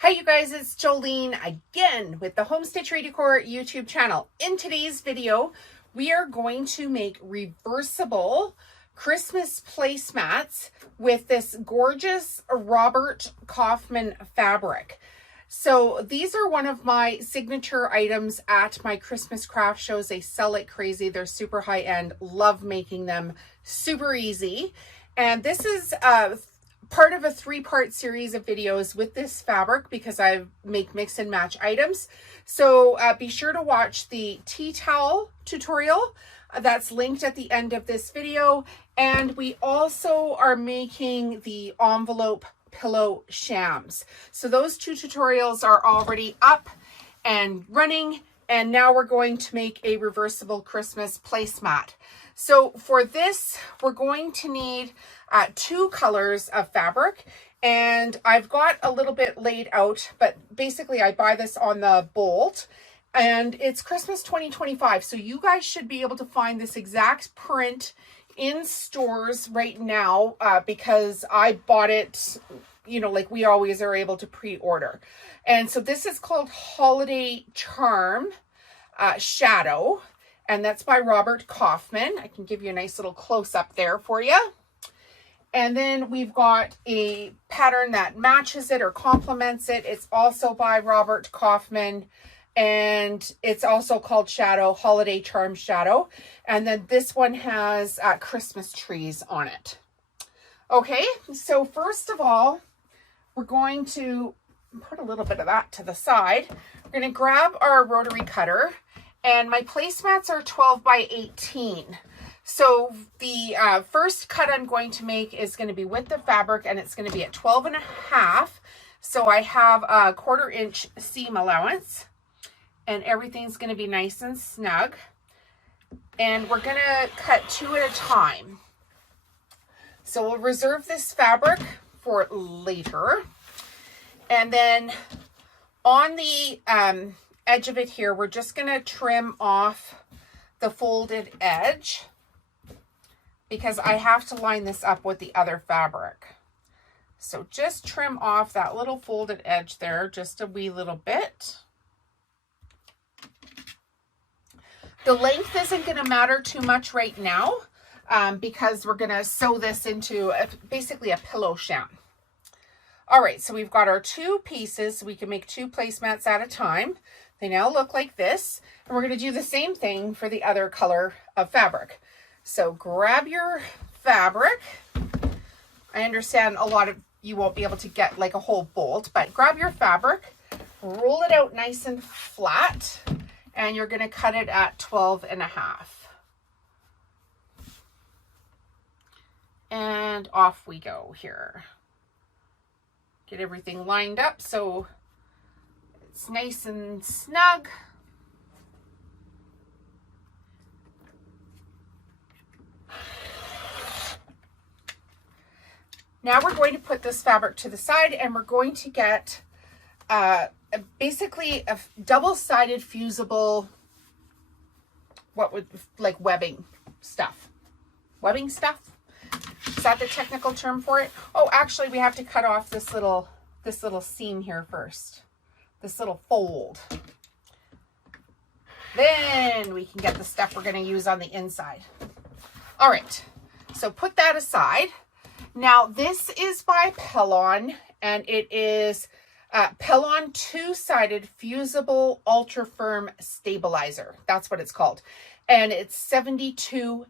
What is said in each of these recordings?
Hi you guys, it's Jolene again with the Home Stitchery Decor YouTube channel. In today's video, we are going to make reversible Christmas placemats with this gorgeous Robert Kaufman fabric. So these are one of my signature items at my Christmas craft shows. They sell like crazy. They're super high end. Love making them. Super easy. And this is part of a 3-part series of videos with this fabric because I make mix and match items. So be sure to watch the tea towel tutorial that's linked at the end of this video. And we also are making the envelope pillow shams. So those 2 tutorials are already up and running. And now we're going to make a reversible Christmas placemat. So for this, we're going to need 2 colors of fabric, and I've got a little bit laid out, but basically I buy this on the Bolt, and it's Christmas 2025. So you guys should be able to find this exact print in stores right now because I bought it, you know, like we always are able to pre-order. And so this is called Holiday Charm Shadow. And that's by Robert Kaufman. I can give you a nice little close-up there for you. And then we've got a pattern that matches it or complements it. It's also by Robert Kaufman. And it's also called Shadow, Holiday Charm Shadow. And then this one has Christmas trees on it. Okay, so first of all, we're going to put a little bit of that to the side. We're going to grab our rotary cutter. And my placemats are 12 by 18. So the first cut I'm going to make is going to be with the fabric, and it's going to be at 12.5. So I have a 1/4 inch seam allowance, and everything's going to be nice and snug. And we're going to cut 2 at a time. So we'll reserve this fabric for later. And then on the edge of it here, we're just going to trim off the folded edge because I have to line this up with the other fabric. So just trim off that little folded edge there, just a wee little bit. The length isn't going to matter too much right now because we're going to sew this into basically a pillow sham. All right, so we've got our 2 pieces. We can make 2 placemats at a time. They now look like this, and we're going to do the same thing for the other color of fabric. So grab your fabric. I understand a lot of you won't be able to get like a whole bolt, but grab your fabric, roll it out nice and flat, and you're going to cut it at 12.5. And off we go here. Get everything lined up so it's nice and snug. Now we're going to put this fabric to the side, and we're going to get basically a double-sided fusible, webbing stuff. Webbing stuff? Is that the technical term for it? Oh, actually, we have to cut off this little seam here first. This little fold. Then we can get the stuff we're going to use on the inside. All right, so put that aside. Now this is by Pellon, and it is Pellon 2-sided fusible ultra firm stabilizer. That's what it's called. And it's 72F.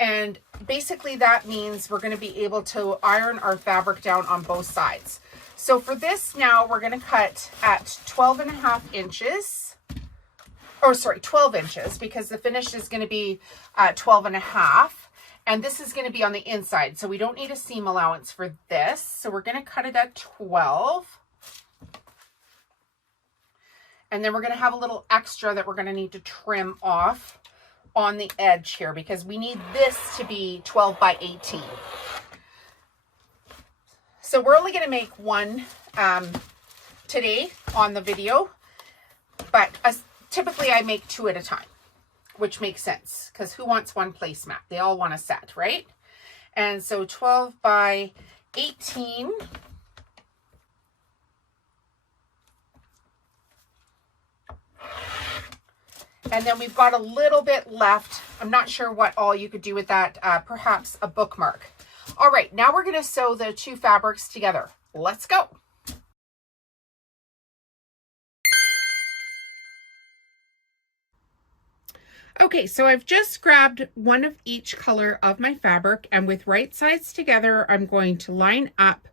And basically that means we're going to be able to iron our fabric down on both sides. So for this now, we're going to cut at 12.5 inches. Or sorry, 12 inches, because the finish is going to be 12.5. And this is going to be on the inside. So we don't need a seam allowance for this. So we're going to cut it at 12. And then we're going to have a little extra that we're going to need to trim off on the edge here because we need this to be 12 by 18. So we're only going to make one today on the video, but typically I make 2 at a time, which makes sense because who wants one placemat? They all want a set, right? And so 12 by 18 And then we've got a little bit left. I'm not sure what all you could do with that. Perhaps a bookmark. All right, now we're gonna sew the two fabrics together. Let's go. Okay, so I've just grabbed one of each color of my fabric, and with right sides together, I'm going to line up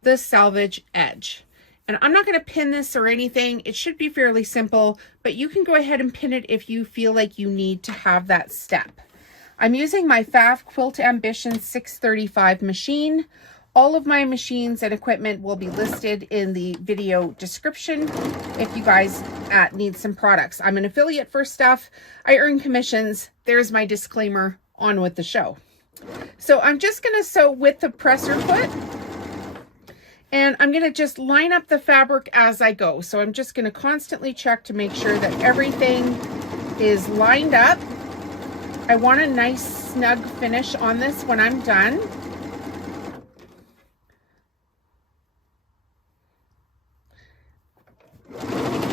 the selvage edge. And I'm not going to pin this or anything. It should be fairly simple, but you can go ahead and pin it if you feel like you need to have that step. I'm using my Pfaff Quilt Ambition 635 machine. All of my machines and equipment will be listed in the video description if you guys need some products. I'm an affiliate for stuff. I earn commissions. There's my disclaimer. On with the show. So I'm just going to sew with the presser foot. And I'm going to just line up the fabric as I go. So I'm just going to constantly check to make sure that everything is lined up. I want a nice snug finish on this when I'm done.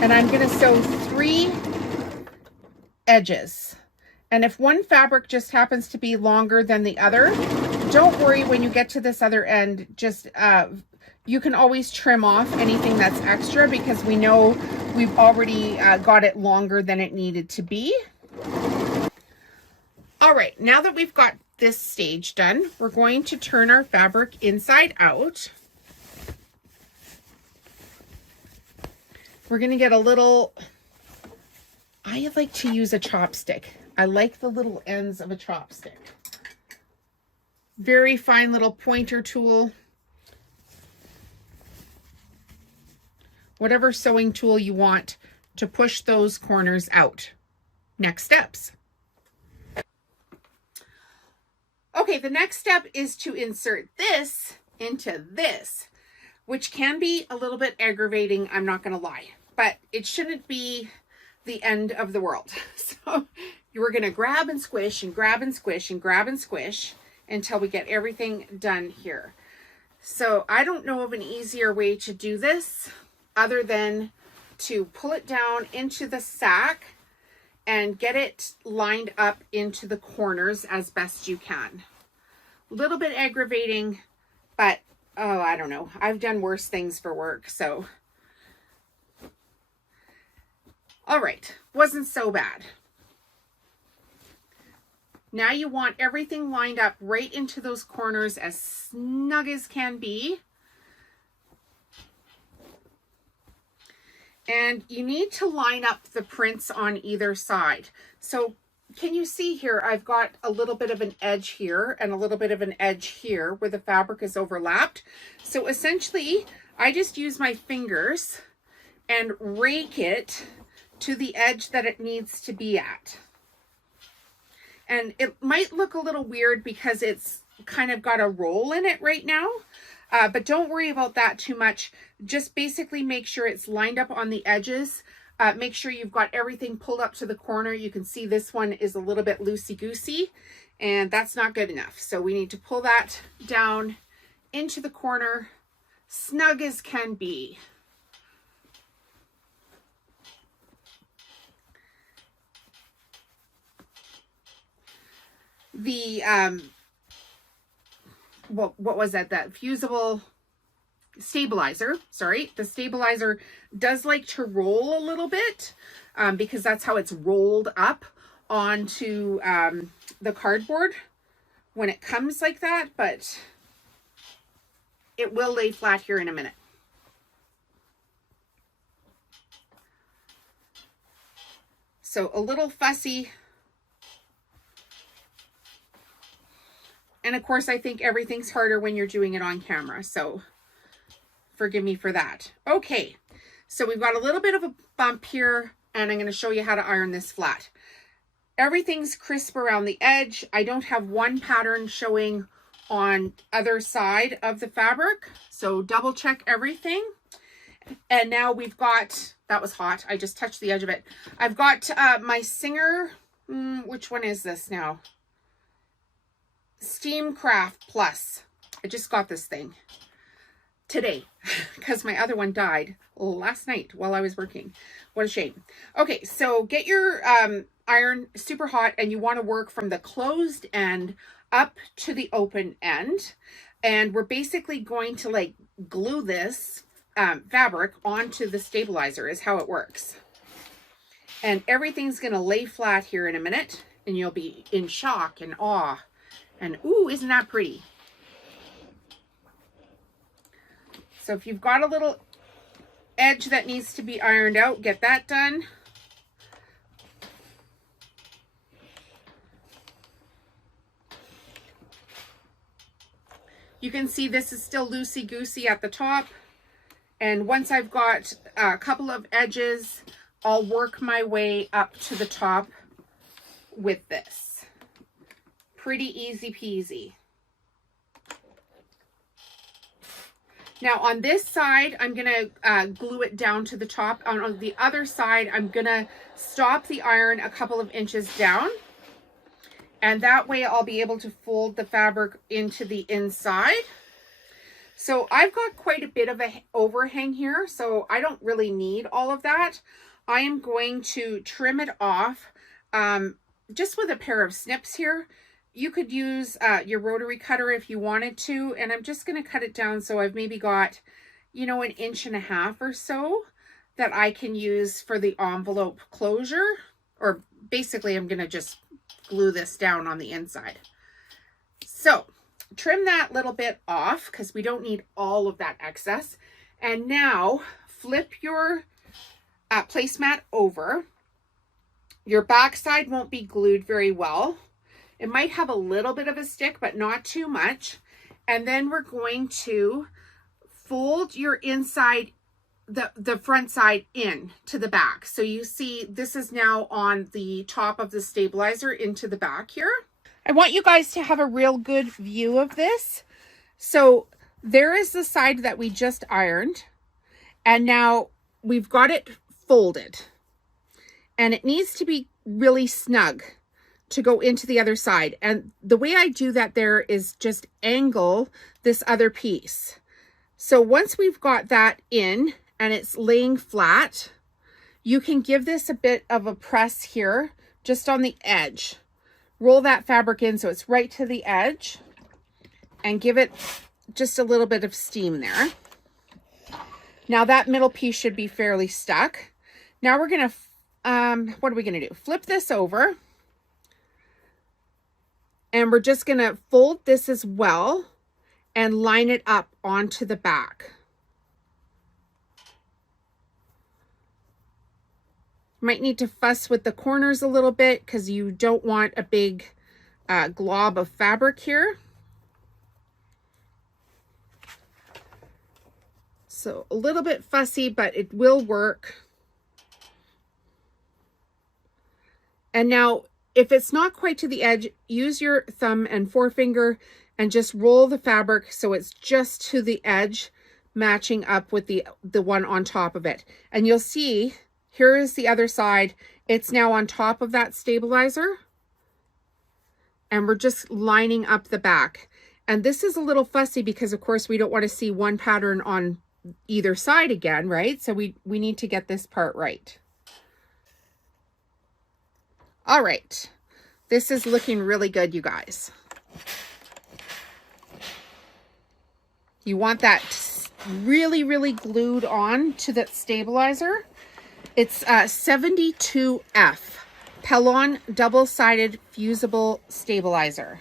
And I'm going to sew 3 edges. And if one fabric just happens to be longer than the other, don't worry when you get to this other end. Just you can always trim off anything that's extra because we know we've already got it longer than it needed to be. All right, now that we've got this stage done, we're going to turn our fabric inside out. We're going to get a little, I like to use a chopstick. I like the little ends of a chopstick. Very fine little pointer tool. Whatever sewing tool you want to push those corners out. Next steps. Okay, the next step is to insert this into this, which can be a little bit aggravating, I'm not going to lie, but it shouldn't be the end of the world. So you're going to grab and squish and grab and squish and grab and squish until we get everything done here. So I don't know of an easier way to do this other than to pull it down into the sack and get it lined up into the corners as best you can. A little bit aggravating, but oh, I don't know. I've done worse things for work, so. All right, wasn't so bad. Now you want everything lined up right into those corners as snug as can be. And you need to line up the prints on either side. So can you see here, I've got a little bit of an edge here and a little bit of an edge here where the fabric is overlapped. So essentially, I just use my fingers and rake it to the edge that it needs to be at. And it might look a little weird because it's kind of got a roll in it right now. But don't worry about that too much. Just basically make sure it's lined up on the edges. Make sure you've got everything pulled up to the corner. You can see this one is a little bit loosey-goosey, and that's not good enough. So we need to pull that down into the corner, snug as can be. The what was that? That fusible stabilizer, sorry, the stabilizer does like to roll a little bit because that's how it's rolled up onto the cardboard when it comes like that, but it will lay flat here in a minute. So a little fussy. And of course, I think everything's harder when you're doing it on camera, so forgive me for that. Okay, so we've got a little bit of a bump here, and I'm going to show you how to iron this flat. Everything's crisp around the edge. I don't have one pattern showing on other side of the fabric, so double check everything. And now we've got, that was hot, I just touched the edge of it. I've got my Singer, which one is this now? Steamcraft Plus. I just got this thing. today because my other one died last night while I was working. What a shame. Okay, so get your iron super hot, and you want to work from the closed end up to the open end. And we're basically going to like glue this fabric onto the stabilizer is how it works. And everything's going to lay flat here in a minute, and you'll be in shock and awe. And ooh, isn't that pretty? So if you've got a little edge that needs to be ironed out, get that done. You can see this is still loosey-goosey at the top. And once I've got a couple of edges, I'll work my way up to the top with this. Pretty easy peasy. Now on this side, I'm going to glue it down to the top. On the other side, I'm going to stop the iron a couple of inches down. And that way I'll be able to fold the fabric into the inside. So I've got quite a bit of an overhang here, so I don't really need all of that. I am going to trim it off just with a pair of snips here. You could use your rotary cutter if you wanted to, and I'm just going to cut it down so I've maybe got, you know, 1.5 inches or so that I can use for the envelope closure. Or basically I'm going to just glue this down on the inside. So trim that little bit off because we don't need all of that excess. And now flip your placemat over. Your back side won't be glued very well. It might have a little bit of a stick, but not too much. And then we're going to fold your inside, the front side in to the back. So you see this is now on the top of the stabilizer into the back here. I want you guys to have a real good view of this. So there is the side that we just ironed. And now we've got it folded. And it needs to be really snug to go into the other side. And the way I do that there is just angle this other piece. So once we've got that in and it's laying flat, you can give this a bit of a press here, just on the edge. Roll that fabric in so it's right to the edge and give it just a little bit of steam there. Now that middle piece should be fairly stuck. Now we're gonna, what are we gonna do? Flip this over. And we're just going to fold this as well and line it up onto the back. Might need to fuss with the corners a little bit because you don't want a big glob of fabric here. So a little bit fussy, but it will work. And now, if it's not quite to the edge, use your thumb and forefinger and just roll the fabric so it's just to the edge, matching up with the one on top of it. And you'll see, here is the other side. It's now on top of that stabilizer. And we're just lining up the back. And this is a little fussy because, of course, we don't want to see one pattern on either side again, right? So we need to get this part right. All right, this is looking really good, you guys. You want that really, really glued on to that stabilizer. It's 72F, Pellon double-sided fusible stabilizer.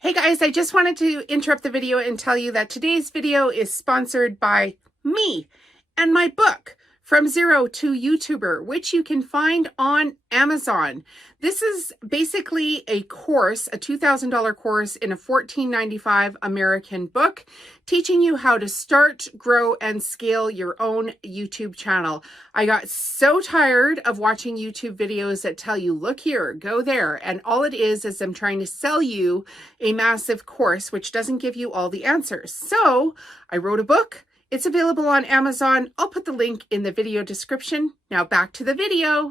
Hey guys, I just wanted to interrupt the video and tell you that today's video is sponsored by me and my book, From Zero to YouTuber, which you can find on Amazon. This is basically a course, a $2,000 course in a $14.95 American book, teaching you how to start, grow, and scale your own YouTube channel. I got so tired of watching YouTube videos that tell you, look here, go there. And all it is I'm trying to sell you a massive course, which doesn't give you all the answers. So I wrote a book. It's available on Amazon. I'll put the link in the video description. Now back to the video.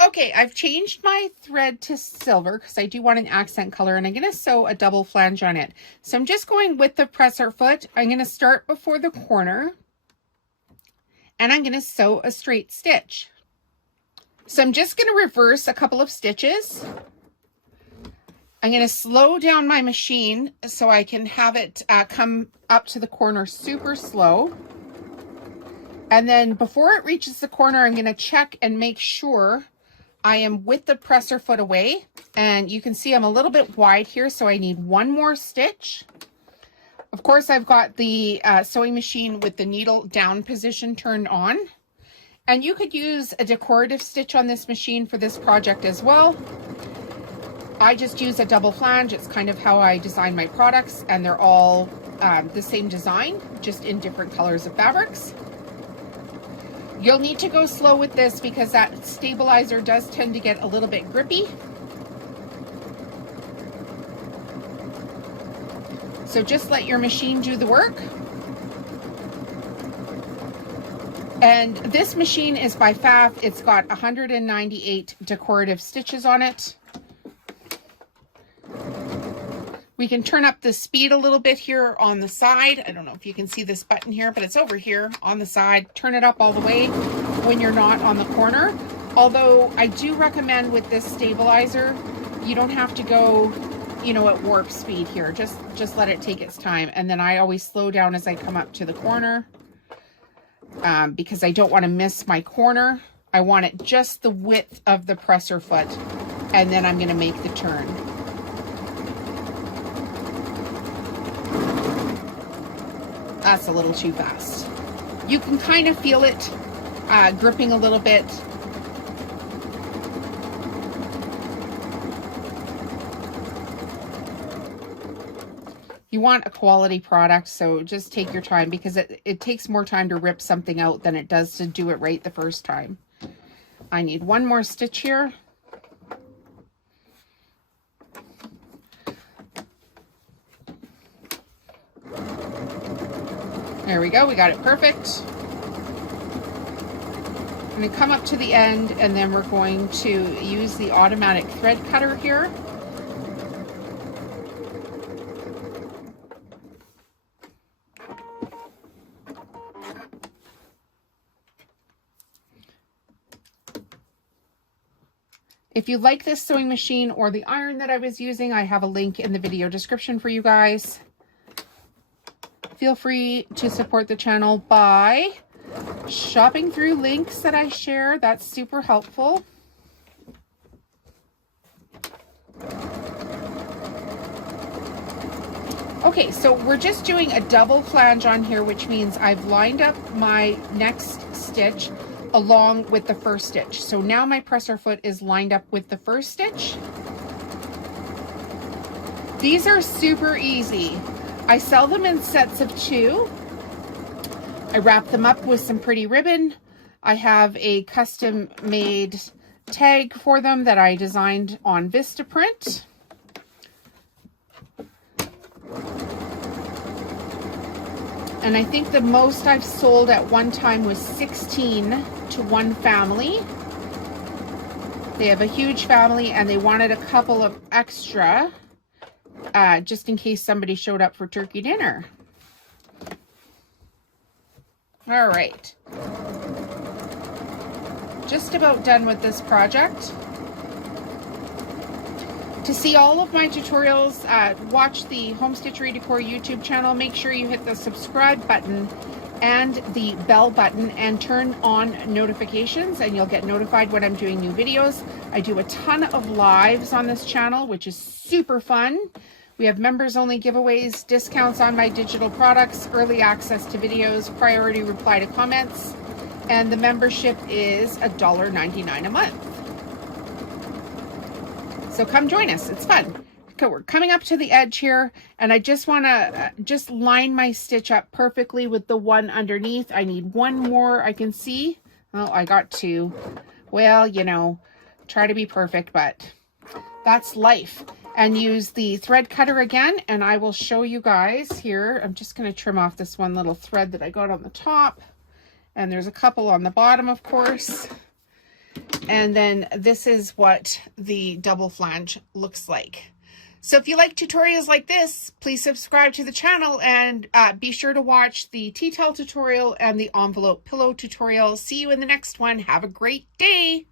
Okay, I've changed my thread to silver because I do want an accent color, and I'm going to sew a double flange on it. So I'm just going with the presser foot. I'm going to start before the corner, and I'm going to sew a straight stitch. So I'm just going to reverse a couple of stitches. I'm going to slow down my machine so I can have it come up to the corner super slow. And then before it reaches the corner, I'm going to check and make sure I am with the presser foot away. And you can see I'm a little bit wide here, so I need one more stitch. Of course, I've got the sewing machine with the needle down position turned on. And you could use a decorative stitch on this machine for this project as well. I just use a double flange. It's kind of how I design my products, and they're all the same design, just in different colors of fabrics. You'll need to go slow with this because that stabilizer does tend to get a little bit grippy. So just let your machine do the work. And this machine is by Pfaff. It's got 198 decorative stitches on it. We can turn up the speed a little bit here on the side. I don't know if you can see this button here, but it's over here on the side. Turn it up all the way when you're not on the corner. Although I do recommend with this stabilizer, you don't have to go, you know, at warp speed here. Just let it take its time. And then I always slow down as I come up to the corner because I don't want to miss my corner. I want it just the width of the presser foot, and then I'm going to make the turn. That's a little too fast. You can kind of feel it gripping a little bit. You want a quality product, so just take your time because it takes more time to rip something out than it does to do it right the first time. I need one more stitch here. There we go, we got it perfect. I'm going to come up to the end, and then we're going to use the automatic thread cutter here. If you like this sewing machine or the iron that I was using, I have a link in the video description for you guys. Feel free to support the channel by shopping through links that I share. That's super helpful. Okay, so we're just doing a double flange on here, which means I've lined up my next stitch along with the first stitch. So now my presser foot is lined up with the first stitch. These are super easy. I sell them in sets of 2. I wrap them up with some pretty ribbon. I have a custom made tag for them that I designed on Vistaprint. And I think the most I've sold at one time was 16 to one family. They have a huge family and they wanted a couple of extra just in case somebody showed up for turkey dinner. All right. Just about done with this project. To see all of my tutorials, watch the Home Stitchery Decor YouTube channel. Make sure you hit the subscribe button and the bell button and turn on notifications, and you'll get notified when I'm doing new videos. I do a ton of lives on this channel, which is super fun. We have members only giveaways, discounts on my digital products, early access to videos, priority reply to comments, and the membership is $1.99 a month. So come join us, it's fun. Okay, we're coming up to the edge here, and I just want to just line my stitch up perfectly with the one underneath. I need one more. I can see, oh, I got 2. Well, you know, try to be perfect, but that's life. And use the thread cutter again, and I will show you guys here. I'm just going to trim off this one little thread that I got on the top, and there's a couple on the bottom, of course. And then this is what the double flange looks like. So if you like tutorials like this, please subscribe to the channel and be sure to watch the tea towel tutorial and the envelope pillow tutorial. See you in the next one. Have a great day.